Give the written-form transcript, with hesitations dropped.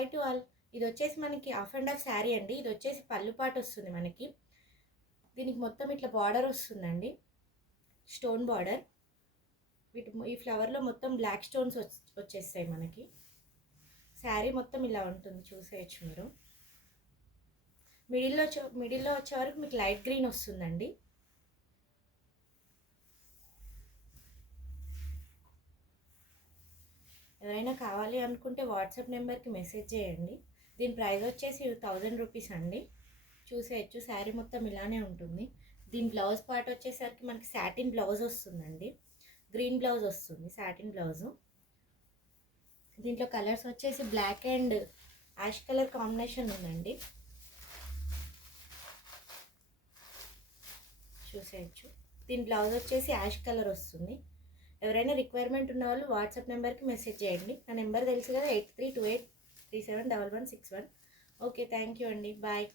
Hi to all. ఇది వచ్చేసి మనకి హాఫ్ అండ్ హాఫ్ శారీ అండి. ఇది వచ్చేసి పళ్ళు పాటు వస్తుంది మనకి. దీనికి మొత్తం ఇట్లా బార్డర్ వస్తుందండి, స్టోన్ బార్డర్. ఈ ఫ్లవర్లో మొత్తం బ్లాక్ స్టోన్స్ వచ్చేస్తాయి మనకి. శారీ మొత్తం ఇలా ఉంటుంది, చూసేయచ్చు మీరు. మిడిల్లో వచ్చే వరకు మీకు లైట్ గ్రీన్ వస్తుందండి. ఎవరైనా కావాలి అనుకుంటే వాట్సాప్ నెంబర్కి మెసేజ్ చేయండి. దీని ప్రైస్ వచ్చేసి 1000 రూపీస్ అండి. చూసేయచ్చు, శారీ మొత్తం ఇలానే ఉంటుంది. దీని బ్లౌజ్ పార్ట్ వచ్చేసరికి మనకి సాటిన్ బ్లౌజ్ వస్తుందండి, గ్రీన్ బ్లౌజ్ వస్తుంది, సాటిన్ బ్లౌజు. దీంట్లో కలర్స్ వచ్చేసి black and ash colour combination ఉందండి, చూసేయచ్చు. దీని బ్లౌజ్ వచ్చేసి యాష్ కలర్ వస్తుంది. ఎవరైనా రిక్వైర్మెంట్ ఉన్న వాళ్ళు వాట్సాప్ నెంబర్కి మెసేజ్ చేయండి. నా నెంబర్ తెలుసు కదా, 8328371161. ఓకే, థ్యాంక్ యూ అండి, బాయ్.